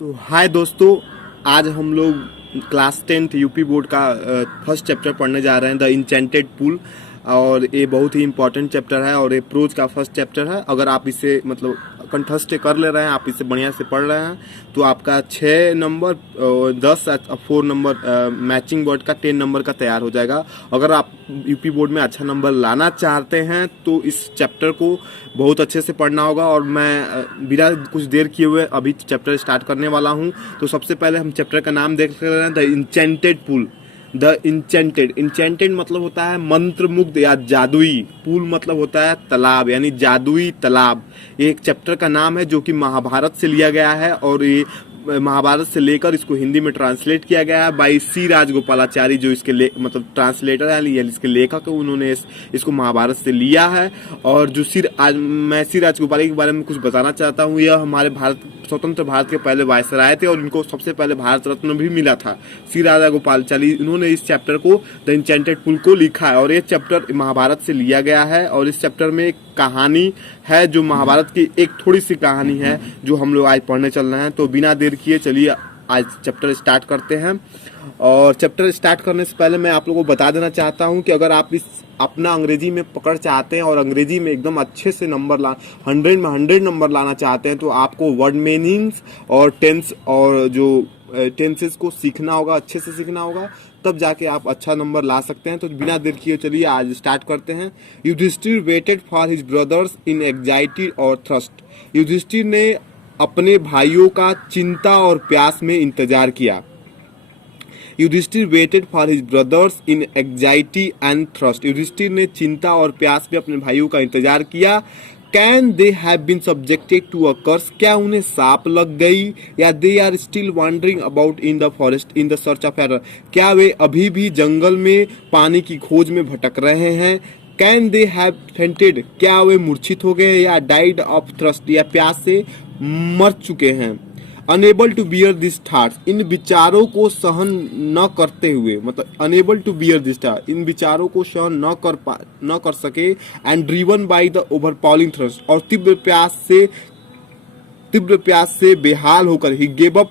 तो हाय दोस्तों, आज हम लोग क्लास 10th यूपी बोर्ड का फर्स्ट चैप्टर पढ़ने जा रहे हैं, द इंचेंटेड पूल। और ये बहुत ही इंपॉर्टेंट चैप्टर है और ये प्रोज का फर्स्ट चैप्टर है। अगर आप इसे मतलब कंठस्थ कर ले रहे हैं, आप इसे बढ़िया से पढ़ रहे हैं, तो आपका 6 नंबर 10 4 नंबर मैचिंग वर्ड का 10 नंबर का तैयार हो जाएगा। अगर आप यूपी बोर्ड में अच्छा नंबर लाना चाहते हैं तो इस चैप्टर को बहुत अच्छे से पढ़ना होगा। और मैं बिना कुछ देर किए हुए अभी चैप्टर स्टार्ट करने वाला हूं। तो सबसे पहले हम चैप्टर का नाम देख रहे हैं, the enchanted pool. The enchanted मतलब होता है मंत्रमुग्ध या जादुई। पूल मतलब होता है तालाब, यानी जादुई तालाब। ये एक चैप्टर का नाम है जो कि महाभारत से लिया गया है और ये महाभारत से लेकर इसको हिंदी में ट्रांसलेट किया गया है बाई सी राजगोपालाचारी, जो इसके मतलब ट्रांसलेटर है या इसके लेखक है। उन्होंने इसको महाभारत से लिया है। और जो मैं सी राजगोपाल के बारे में कुछ बताना चाहता हूँ। यह हमारे स्वतंत्र भारत के पहले वायसराय थे और इनको सबसे पहले भारत रत्न भी मिला था। सी राजगोपालाचारी इन्होंने इस चैप्टर को, द इंचेंटेड पूल को लिखा है और ये चैप्टर महाभारत से लिया गया है। और इस चैप्टर में एक कहानी है जो महाभारत की एक थोड़ी सी कहानी है जो हम लोग आज पढ़ने चल रहे हैं। तो बिना देर किए चलिए आज चैप्टर स्टार्ट करते हैं। और चैप्टर स्टार्ट करने से पहले मैं आप लोगों को बता देना चाहता हूं कि अगर आप इस अपना अंग्रेजी में पकड़ चाहते हैं और अंग्रेजी में एकदम अच्छे से नंबर 100 में 100 नंबर लाना चाहते हैं, तो आपको वर्ड मीनिंग्स और टेंस और जो टेंसेस को सीखना होगा, अच्छे से सीखना होगा, तब जाके आप अच्छा नंबर ला सकते हैं। तो बिना देर किए चलिए आज स्टार्ट करते हैं। Yudhishthir waited for his brothers in anxiety और थ्रस्ट। युधिष्ठिर ने अपने भाइयों का चिंता और प्यास में इंतजार किया। Yudhishthir waited for his brothers in anxiety and thirst. Yudhishthir ने चिंता और प्यास में अपने भाइयों का इंतजार किया। Can they have been subjected to a curse. क्या उन्हें सांप लग गई, या they are still wandering about in the forest in the search of error. क्या वे अभी भी जंगल में पानी की खोज में भटक रहे हैं। Can they have fainted. क्या वे मूर्छित हो गए, या डाइड ऑफ थ्रस्ट, या प्यास से मर चुके हैं। Unable to bear this thoughts. इन विचारों को सहन न करते हुए, मतलब unable to bear this thoughts, इन विचारों को सहन न कर सके। And driven by the overpowering thrust. और तीव्र प्यास से बेहाल होकर he gave up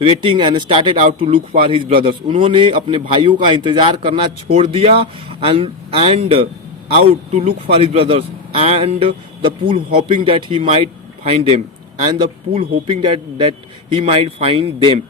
waiting and started out to look for his brothers. उन्होंने अपने भाइयों का इंतजार करना छोड़ दिया and out to look for his brothers and the pool hoping that he might find them and the pool hoping that he might find them.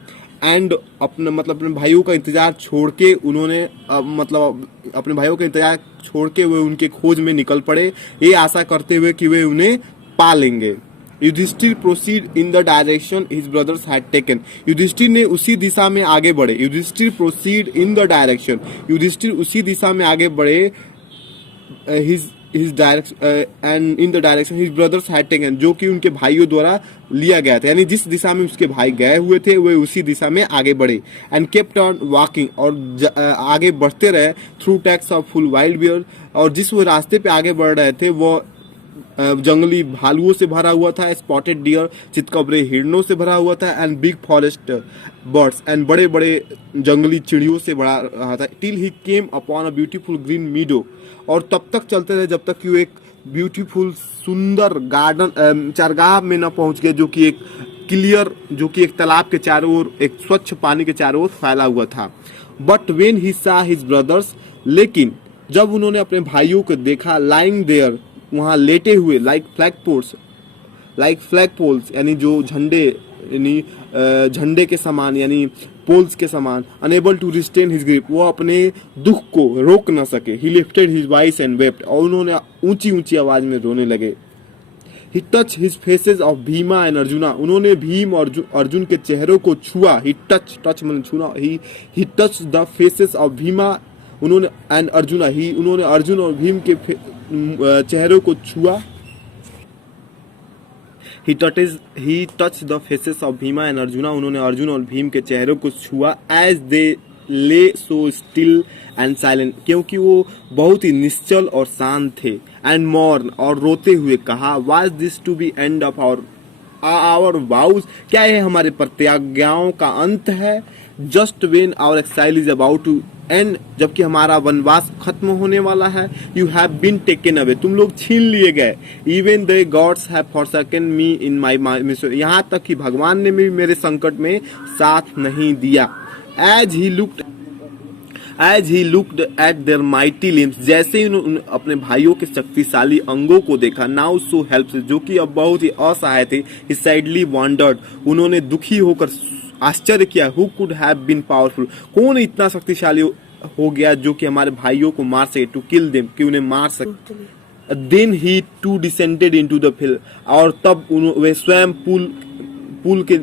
And अपने भाइयों का इंतजार छोड़ के उन्होंने अपने भाइयों का इंतजार छोड़ के वे उनके खोज में निकल पड़े, ये आशा करते हुए कि वे उन्हें पा लेंगे। Yudhishthir proceed in the direction his brothers had taken. Yudhishthir ने उसी दिशा में आगे बढ़े। Yudhishthir proceed in the direction. Yudhishthir उसी दिशा में आगे बढ़े his direction and in the direction his brothers had taken, जो कि उनके भाइयों द्वारा लिया गया था। यानी जिस दिशा में उसके भाई गए हुए थे वे उसी दिशा में आगे बढ़े। एंड केप्ट ऑन वॉकिंग, और आगे बढ़ते रहे through tracts of full wild bear. और जिस वो रास्ते पे आगे बढ़ रहे थे वो जंगली भालुओं से भरा हुआ था, स्पॉटेड डियर, चितकबरे हिरणों से भरा हुआ था, and big forest birds, and बड़े बड़े जंगली चिड़ियों से भरा रहा था। Till he came upon a beautiful green मीडो। और तब तक चलते रहे जब तक कि वो एक ब्यूटीफुल सुंदर गार्डन चारगाह में न पहुंच गए, जो कि एक क्लियर, जो कि एक तालाब के चारों ओर, एक स्वच्छ पानी के चारों ओर फैला हुआ था। बट वेन ही सा हिज ब्रदर्स, लेकिन जब उन्होंने अपने भाइयों को देखा, लाइंग देयर, वहां लेटे हुए, लाइक फ्लैग पोल्स, यानी जो झंडे, यानी झंडे के समान, यानी पोल्स के समान। Unable to restrain his grip, वो अपने दुख को रोक न सके। He lifted his voice and wept, और उन्होंने ऊंची ऊंची आवाज में रोने लगे। He touch his faces of Bhima and Arjuna, उन्होंने भीम और अर्जुन के चेहरों को छुआ। ही टच मतलब छूना। He touch the faces of Bhima, उन्होंने एंड अर्जुना, ही उन्होंने अर्जुन और भीम के चेहरों को छुआ। He touched the faces of Bhima and Arjuna, उन्होंने अर्जुन और भीम के चेहरों को छुआ। As they lay so still and silent, क्योंकि वो बहुत ही निश्चल और शांत थे। And mourn, और रोते हुए कहा, Was this to be end of our vows, क्या यह हमारे प्रतिज्ञाओं का अंत है। Just when our exile is about to end जबकि हमारा वनवास खत्म होने वाला है, you have been taken away, तुम लोग छीन लिए गए, even the gods have forsaken me in my mission, यहाँ तक कि भगवान ने भी मेरे संकट में साथ नहीं दिया। As he looked at their mighty limbs, जैसे ही उन्होंने अपने भाइयों के शक्तिशाली अंगों को देखा, नाउ सो हेल्पलेस, जो कि अब बहुत ही असहाय थे, ही सैडली वॉन्डर्ड, उन्होंने दुखी होकर आश्चर्य किया, who could have been powerful, कौन इतना शक्तिशाली हो गया जो कि हमारे भाइयों को मार सके, टू किल देम, कि उन्हें मार सके। Then he too descended into the fill, और तब वे स्वयं पुल के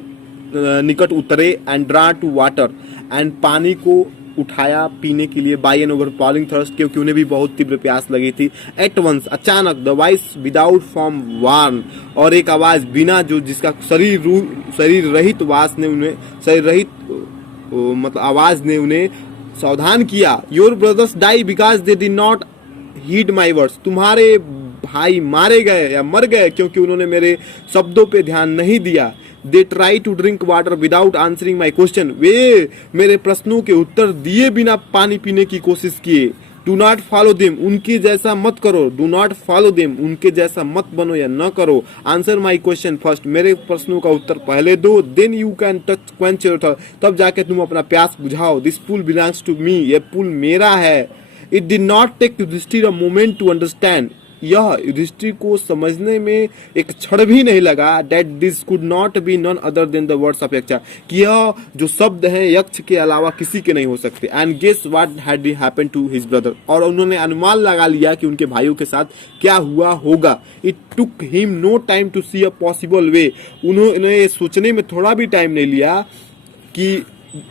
निकट उतरे, and draw to water, and पानी को उठाया पीने के लिए, बाय एन ओवरपॉलिंग थर्स्ट, क्योंकि उन्हें भी बहुत तीव्र प्यास लगी थी। एट वंस, अचानक, the voice without form warn, और एक आवाज बिना जो जिसका शरीर रहित वास ने उन्हें शरीर रहित मतलब आवाज ने उन्हें सावधान किया। Your brothers die because they did not heed my words, तुम्हारे भाई मारे गए या मर गए क्योंकि उन्होंने मेरे शब्दों पे ध्यान नहीं दिया। They try to drink water without answering my question, वे मेरे प्रश्नों के उत्तर दिए बिना पानी पीने की कोशिश किए। डू नॉट फॉलो देम, उनके जैसा मत करो, डू नॉट फॉलो देम, उनके जैसा मत बनो या न करो। आंसर माई क्वेश्चन फर्स्ट, मेरे प्रश्नों का उत्तर पहले दो, then you can touch quench your thirst, तब जाके तुम अपना प्यास बुझाओ। This pool belongs to me, ये पुल मेरा है। It did not take Yudhishthira a moment to understand, यह युधिष्ठिर को समझने में एक क्षण भी नहीं लगा, that this could not be none other than the words of Yaksha, कि यह जो शब्द हैं यक्ष के अलावा किसी के नहीं हो सकते। And guess what had happened to his brother, और उन्होंने अनुमान लगा लिया कि उनके भाइयों के साथ क्या हुआ होगा। It took him no time to see a possible way, उन्होंने सोचने में थोड़ा भी टाइम नहीं लिया कि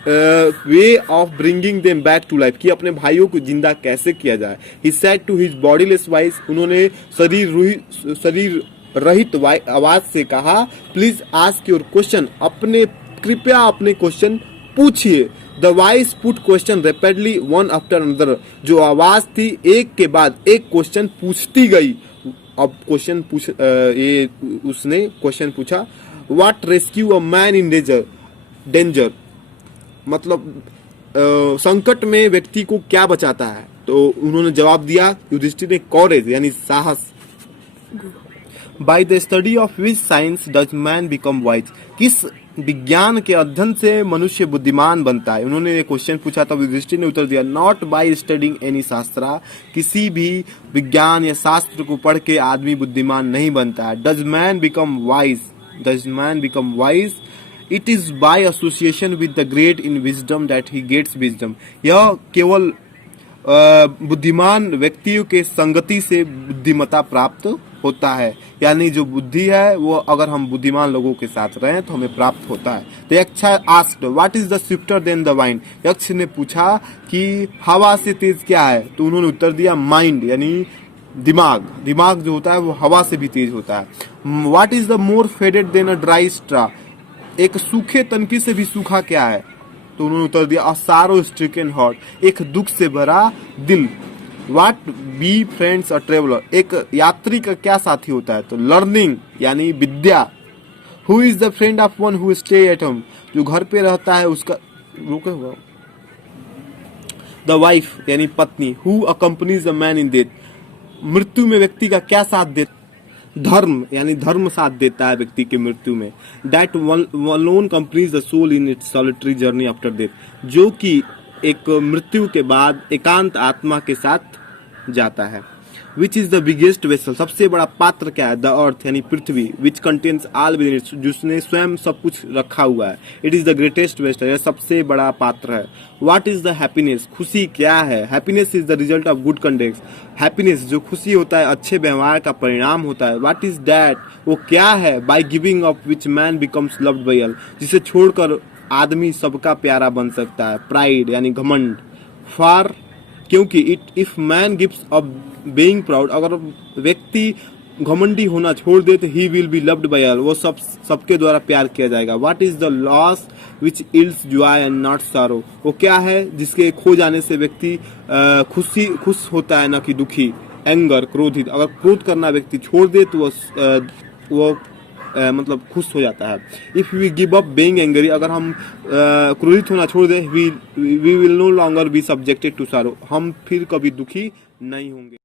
way of bringing them back to life, कि अपने भाइयों को जिंदा कैसे किया जाए। He said to his bodiless voice, उन्होंने शरीर रहित आवाज से कहा, प्लीज आस्क योर क्वेश्चन, कृपया अपने क्वेश्चन पूछिए। The voice put question rapidly one after another, जो आवाज थी एक के बाद एक क्वेश्चन पूछती गई। अब उसने क्वेश्चन पूछा, what rescue a man in danger, मतलब संकट में व्यक्ति को क्या बचाता है। तो उन्होंने जवाब दिया, युधिष्ठिर ने, कॉरेज यानी साहस। By the study of which science does man become wise, किस विज्ञान के अध्ययन से मनुष्य बुद्धिमान बनता है। उन्होंने एक क्वेश्चन पूछा, तब युधिष्ठिर ने उत्तर दिया, नॉट बाय स्टडिंग एनी शास्त्रा, किसी भी विज्ञान या शास्त्र को पढ़ के आदमी बुद्धिमान नहीं बनता है। Does man become wise, it is by association with the great in wisdom that he gets wisdom, यह केवल बुद्धिमान व्यक्तियों के संगति से बुद्धिमता प्राप्त होता है, यानी जो बुद्धि है वो अगर हम बुद्धिमान लोगों के साथ रहें तो हमें प्राप्त होता है। तो यक्ष asked, what is the swifter than the wind, यक्ष ने पूछा कि हवा से तेज क्या है। तो उन्होंने उत्तर दिया, माइंड यानी दिमाग जो होता है वो हवा से भी तेज होता है। What is the more faded than a dry straw, एक सूखे तनकी से भी सूखा क्या है। तो उन्होंने उत्तर दिया, अ सारो स्ट्रिकन हार्ट, एक दुख से भरा दिल। What be friends a traveller, एक यात्री का क्या साथी होता है। तो लर्निंग यानी विद्या। Who is the friend of one who stay at home, जो घर पे रहता है उसका रुके हुआ। द वाइफ यानी पत्नी। Who accompanies a man in death, मृत्यु में व्यक्ति का क्या साथ देता। धर्म यानी धर्म साथ देता है व्यक्ति की मृत्यु में। That one accompanies the soul in its solitary journey after death, जो कि एक मृत्यु के बाद एकांत आत्मा के साथ जाता है। Which is the biggest vessel, सबसे बड़ा पात्र क्या है। द अर्थ यानी पृथ्वी। Which contains all with its, जिसने स्वयं सब कुछ रखा हुआ है। It is the greatest vessel, यह सबसे बड़ा पात्र है। व्हाट इज द हैप्पीनेस, खुशी क्या है। Happiness is the result of good conduct, happiness जो खुशी होता है अच्छे व्यवहार का परिणाम होता है। व्हाट इज दैट, वो क्या है। By giving of which man becomes loved by all, जिसे छोड़कर आदमी सबका प्यारा बन सकता है। प्राइड यानी घमंड। फॉर क्योंकि if man gives up being proud, अगर व्यक्ति घमंडी होना छोड़ दे तो he will be loved by all, वो सबके द्वारा प्यार किया जाएगा। What is the loss which ills Joy and not sorrow, वो क्या है जिसके खो जाने से व्यक्ति खुश होता है न कि दुखी। एंगर क्रोधित, अगर क्रोध करना व्यक्ति छोड़ दे तो वो मतलब खुश हो जाता है। If we give up being angry, अगर हम क्रोधित होना छोड़ दें, we will no longer be subjected to sorrow, हम फिर कभी दुखी नहीं होंगे।